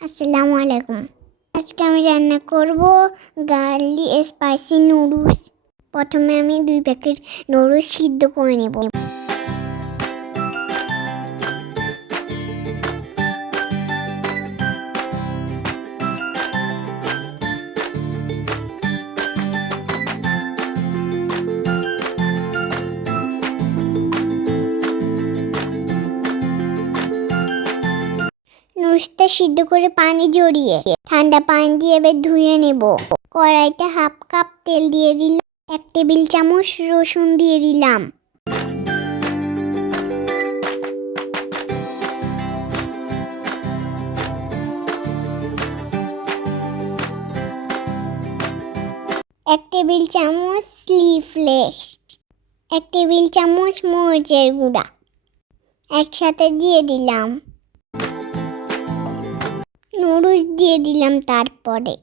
আসসালামু আলাইকুম। আজকে আমি রান্না করব গার্লি স্পাইসি নুডলস। প্রথমে আমি দুই প্যাকেট নুডলস সিদ্ধ করে নেব। নুডলসটা সিদ্ধ করে পানি জড়িয়ে, ঠান্ডা পানি দিয়ে এবার ধুয়ে নেব। কড়াইতে হাফ কাপ তেল দিয়ে দিলাম, এক টেবিল চামচ রসুন দিয়ে দিলাম। এক টেবিল চামচ চিলি ফ্লেক্স এক টেবিল চামচ মরিচের গুঁড়া, একসাথে দিয়ে দিলাম। নুডলস দিয়ে দিলাম তারপরে।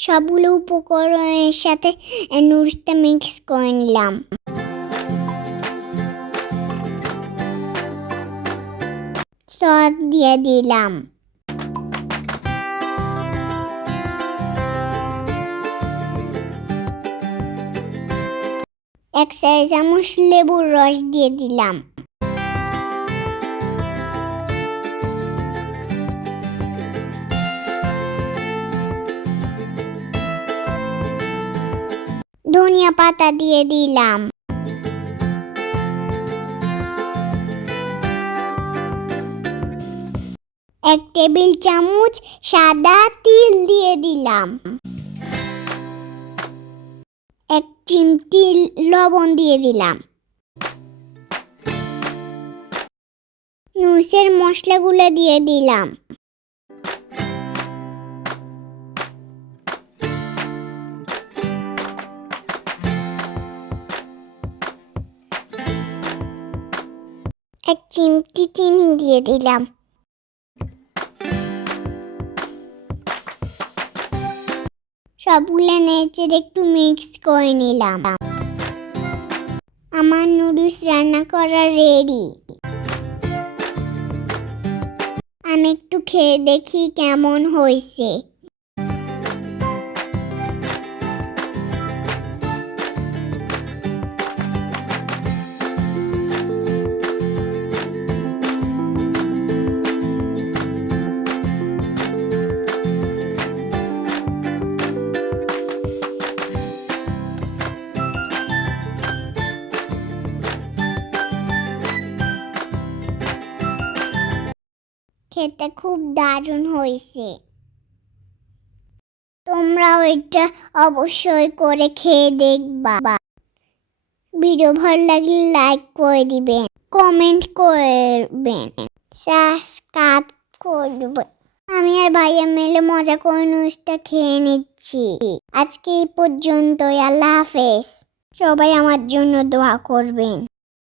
সবগুলো উপকরণের সাথে নুডলসটা মিক্স করে নিলাম। সস দিয়ে দিলাম। এক চামচ লেবুর রস দিয়ে দিলাম। ধনিয়া পাতা দিয়ে দিলাম। এক টেবিল চামচ সাদা তিল দিয়ে দিলাম। চিমটি লবণ দিয়ে দিলাম। নুসের মশলাগুলো দিয়ে দিলাম। এক চিমটি চিনি দিয়ে দিলাম। সবগুলো নেচের একটু মিক্স করে নিলাম। আমার নুডলস রান্না করা রেডি আমি একটু খেয়ে দেখি কেমন হয়েছে। খেতে খুব দারুণ হয়েছে। তোমরাও এটা অবশ্যই করে খেয়ে দেখবা। ভিডিও ভালো লাগলে লাইক করে দিবেন কমেন্ট করবেন সাবস্ক্রাইব করবেন আমি আর ভাইয়া মিলে মজা করে নুডলসটা খেয়ে নিচ্ছি। আজকে এই পর্যন্তই, আল্লাহ হাফেজ। সবাই আমার জন্য দোয়া করবেন।